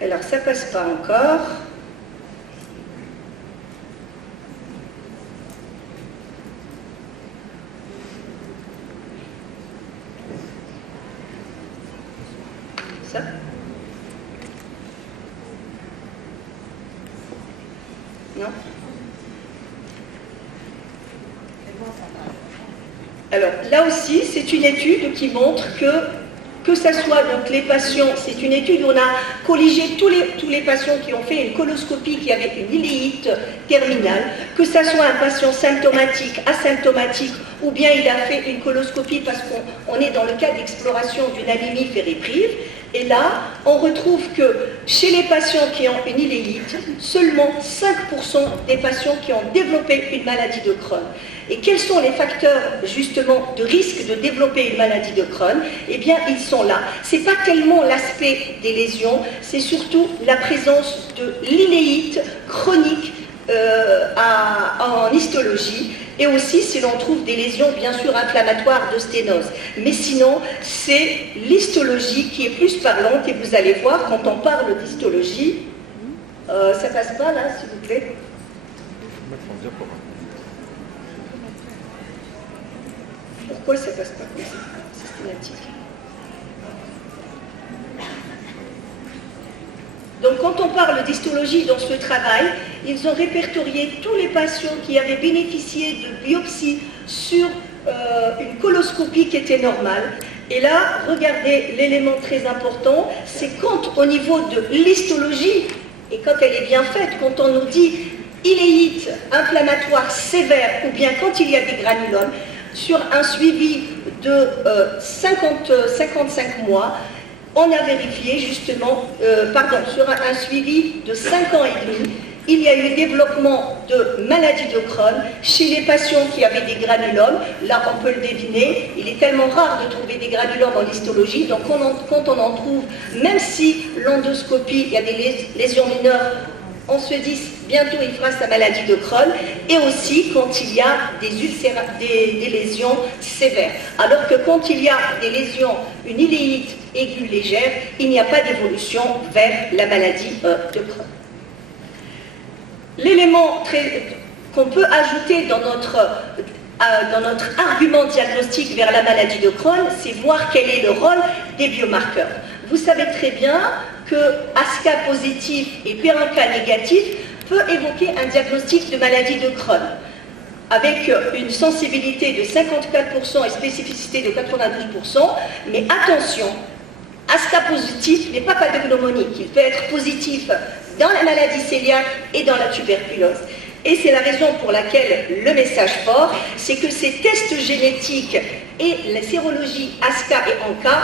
Alors, ça passe pas encore. Ça. Non. Alors, là aussi, c'est une étude qui montre que ça soit donc les patients, c'est une étude où on a colligé tous les patients qui ont fait une coloscopie, qui avaient une iléite terminale, que ça soit un patient symptomatique, asymptomatique, ou bien il a fait une coloscopie parce qu'on est dans le cas d'exploration d'une anémie fériprive. Et là, on retrouve que chez les patients qui ont une iléite, seulement 5% des patients qui ont développé une maladie de Crohn. Et quels sont les facteurs justement de risque de développer une maladie de Crohn? Eh bien, ils sont là. Ce n'est pas tellement l'aspect des lésions, c'est surtout la présence de l'iléite chronique en histologie, et aussi si l'on trouve des lésions bien sûr inflammatoires de sténose. Mais sinon, c'est l'histologie qui est plus parlante, et vous allez voir, quand on parle d'histologie, ça passe pas là, s'il vous plaît. Pourquoi ça passe pas comme ça, systématique? Donc quand on parle d'histologie dans ce travail, ils ont répertorié tous les patients qui avaient bénéficié de biopsie sur une coloscopie qui était normale. Et là, regardez l'élément très important, c'est quand au niveau de l'histologie, et quand elle est bien faite, quand on nous dit iléite inflammatoire sévère, ou bien quand il y a des granulomes, sur un suivi de 55 mois, on a vérifié justement, sur un suivi de 5 ans et demi, il y a eu développement de maladie de Crohn chez les patients qui avaient des granulomes. Là, on peut le deviner, il est tellement rare de trouver des granulomes en histologie, donc quand on en trouve, même si l'endoscopie, il y a des lésions mineures, on se dit bientôt il fera sa maladie de Crohn, et aussi quand il y a des lésions sévères. Alors que quand il y a des lésions, une iléite aiguë légère, il n'y a pas d'évolution vers la maladie de Crohn. L'élément qu'on peut ajouter dans notre argument diagnostique vers la maladie de Crohn, c'est voir quel est le rôle des biomarqueurs. Vous savez très bien que ASCA positif et PRK négatif peut évoquer un diagnostic de maladie de Crohn, avec une sensibilité de 54% et spécificité de 92%, mais attention, ASCA positif n'est pas pathognomonique, il peut être positif dans la maladie cœliaque et dans la tuberculose. Et c'est la raison pour laquelle le message fort, c'est que ces tests génétiques et la sérologie ASCA et ANCA,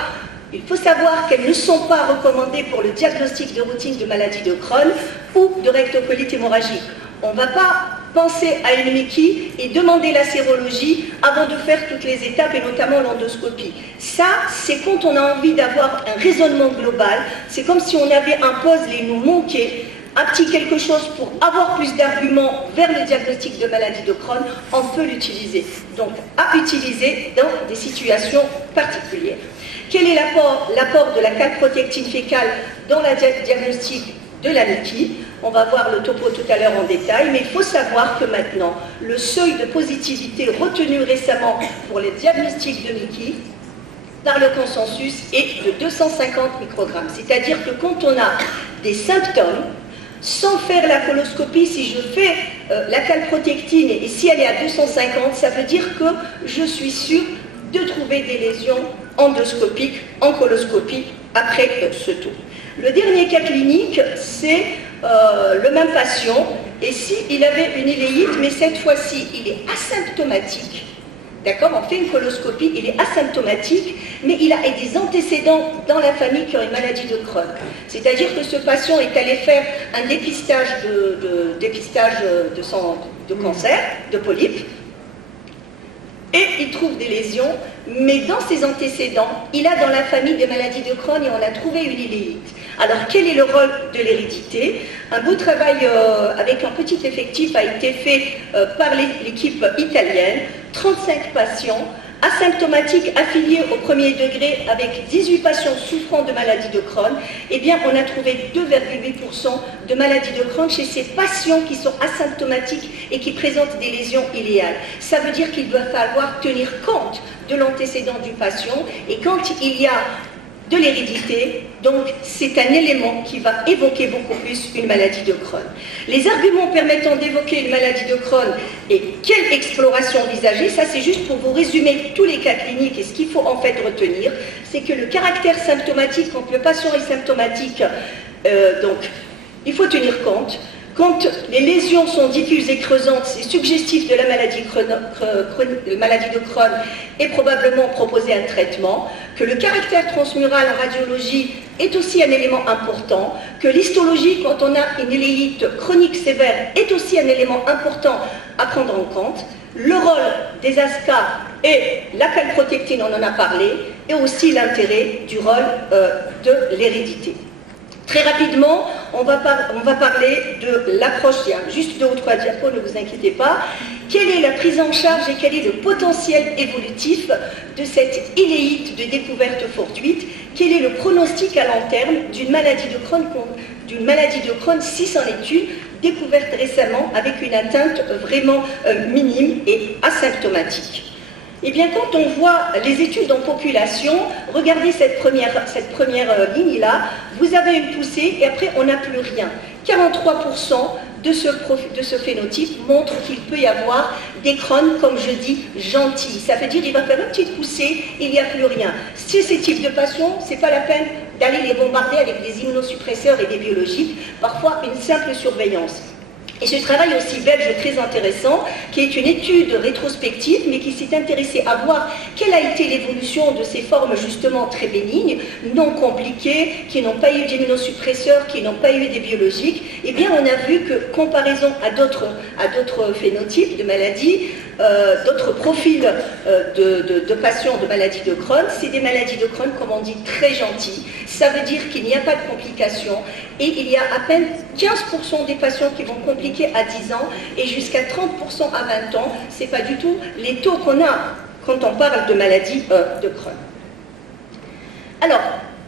il faut savoir qu'elles ne sont pas recommandées pour le diagnostic de routine de maladie de Crohn ou de rectocolite hémorragique. On ne va pas penser à une Mickey et demander la sérologie avant de faire toutes les étapes et notamment l'endoscopie. Ça, c'est quand on a envie d'avoir un raisonnement global. C'est comme si on avait un puzzle et il nous manquait un petit quelque chose pour avoir plus d'arguments vers le diagnostic de maladie de Crohn, on peut l'utiliser. Donc, à utiliser dans des situations particulières. Quel est l'apport de la calprotectine fécale dans le diagnostic de la Mickey? On va voir le topo tout à l'heure en détail, mais il faut savoir que maintenant, le seuil de positivité retenu récemment pour les diagnostics de Mickey, par le consensus, est de 250 microgrammes. C'est-à-dire que quand on a des symptômes, sans faire la coloscopie, si je fais la calprotectine et si elle est à 250, ça veut dire que je suis sûr de trouver des lésions endoscopiques, en coloscopie, après ce tour. Le dernier cas clinique, c'est le même patient, et s'il avait une iléite, mais cette fois-ci, il est asymptomatique. D'accord, on fait une coloscopie, il est asymptomatique, mais il a des antécédents dans la famille qui ont une maladie de Crohn. C'est-à-dire que ce patient est allé faire un dépistage de cancer, de polype, et il trouve des lésions, mais dans ses antécédents, il a dans la famille des maladies de Crohn et on a trouvé une iléite. Alors, quel est le rôle de l'hérédité? Un beau travail avec un petit effectif a été fait par l'équipe italienne, 35 patients asymptomatiques affiliés au premier degré avec 18 patients souffrant de maladie de Crohn, eh bien, on a trouvé 2,8% de maladie de Crohn chez ces patients qui sont asymptomatiques et qui présentent des lésions iléales. Ça veut dire qu'il va falloir tenir compte de l'antécédent du patient, et quand il y a de l'hérédité, donc c'est un élément qui va évoquer beaucoup plus une maladie de Crohn. Les arguments permettant d'évoquer une maladie de Crohn et quelle exploration envisager, ça c'est juste pour vous résumer tous les cas cliniques, et ce qu'il faut en fait retenir, c'est que le caractère symptomatique, quand le patient est symptomatique, donc il faut tenir compte. Quand les lésions sont diffuses et creusantes, c'est suggestif de la maladie de Crohn et probablement proposer un traitement, que le caractère transmural en radiologie est aussi un élément important, que l'histologie, quand on a une iléite chronique sévère, est aussi un élément important à prendre en compte, le rôle des ASCA et la calprotectine, on en a parlé, et aussi l'intérêt du rôle de l'hérédité. Très rapidement, on va parler de l'approche, il y a juste 2 ou 3 diapos, ne vous inquiétez pas. Quelle est la prise en charge et quel est le potentiel évolutif de cette iléite de découverte fortuite? Quel est le pronostic à long terme d'une maladie de Crohn 6 en études, découverte récemment avec une atteinte vraiment minime et asymptomatique? Eh bien, quand on voit les études en population, regardez cette première ligne-là, vous avez une poussée et après on n'a plus rien. 43% de ce phénotype montre qu'il peut y avoir des Crohn, comme je dis, gentils. Ça veut dire qu'il va faire une petite poussée, il n'y a plus rien. Si ces types de patients, ce n'est pas la peine d'aller les bombarder avec des immunosuppresseurs et des biologiques, parfois une simple surveillance. Et ce travail aussi belge très intéressant, qui est une étude rétrospective, mais qui s'est intéressée à voir quelle a été l'évolution de ces formes justement très bénignes, non compliquées, qui n'ont pas eu d'immunosuppresseurs, qui n'ont pas eu des biologiques. Eh bien, on a vu que, comparaison à d'autres phénotypes de maladies, d'autres profils de patients de maladies de Crohn, c'est des maladies de Crohn, comme on dit, très gentilles. Ça veut dire qu'il n'y a pas de complications et il y a à peine 15% des patients qui vont compliquer à 10 ans et jusqu'à 30% à 20 ans. Ce n'est pas du tout les taux qu'on a quand on parle de maladies de Crohn. Alors,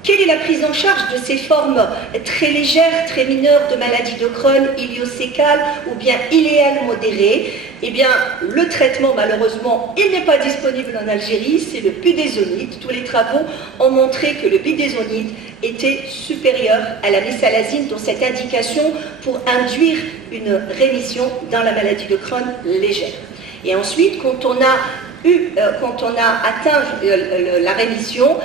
quelle est la prise en charge de ces formes très légères, très mineures de maladies de Crohn, iliocécales ou bien iléales modérées? Eh bien, le traitement, malheureusement, il n'est pas disponible en Algérie, c'est le budesonide. Tous les travaux ont montré que le budesonide était supérieur à la mésalazine dans cette indication pour induire une rémission dans la maladie de Crohn légère. Et ensuite, quand on a atteint la rémission,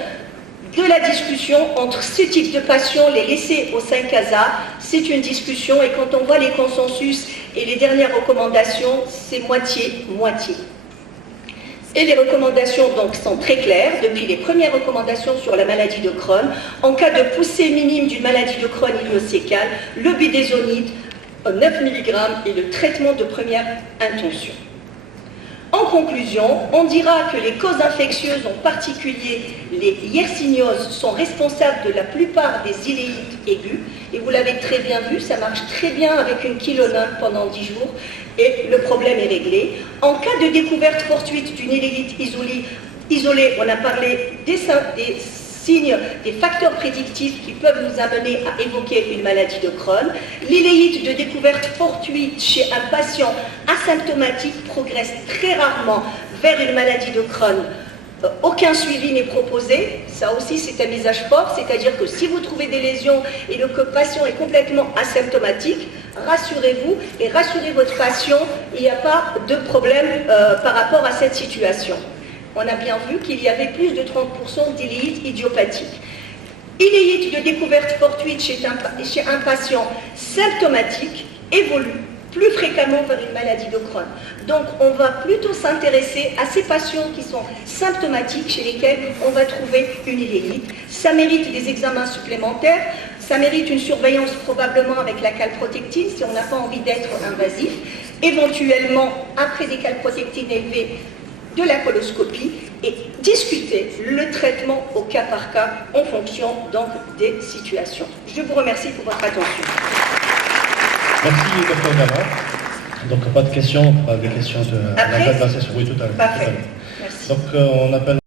de la discussion entre ce type de patients, les laissés au 5-ASA, c'est une discussion, et quand on voit les consensus et les dernières recommandations, c'est moitié-moitié. Et les recommandations donc sont très claires, depuis les premières recommandations sur la maladie de Crohn. En cas de poussée minime d'une maladie de Crohn iliocécale, le budesonide, 9 mg, est le traitement de première intention. En conclusion, on dira que les causes infectieuses, en particulier les yersignoses, sont responsables de la plupart des iléites aiguës. Et vous l'avez très bien vu, ça marche très bien avec une kilonone pendant 10 jours et le problème est réglé. En cas de découverte fortuite d'une iléite isolée, on a parlé des signes, des facteurs prédictifs qui peuvent nous amener à évoquer une maladie de Crohn. L'iléite de découverte fortuite chez un patient asymptomatique progresse très rarement vers une maladie de Crohn. Aucun suivi n'est proposé, ça aussi c'est un message fort, c'est-à-dire que si vous trouvez des lésions et que le patient est complètement asymptomatique, rassurez-vous et rassurez votre patient, il n'y a pas de problème par rapport à cette situation. On a bien vu qu'il y avait plus de 30% d'iléites idiopathiques. Iléite de découverte fortuite chez un patient symptomatique évolue plus fréquemment vers une maladie de Crohn. Donc on va plutôt s'intéresser à ces patients qui sont symptomatiques, chez lesquels on va trouver une iléite. Ça mérite des examens supplémentaires, ça mérite une surveillance probablement avec la calprotectine si on n'a pas envie d'être invasif. Éventuellement, après des calprotectines élevées, de la coloscopie et discuter le traitement au cas par cas en fonction donc des situations. Je vous remercie pour votre attention. Merci Dr Gala. Donc pas de questions, pas des questions de la session. Oui, tout à l'heure. Parfait. Merci. Merci. Donc on appelle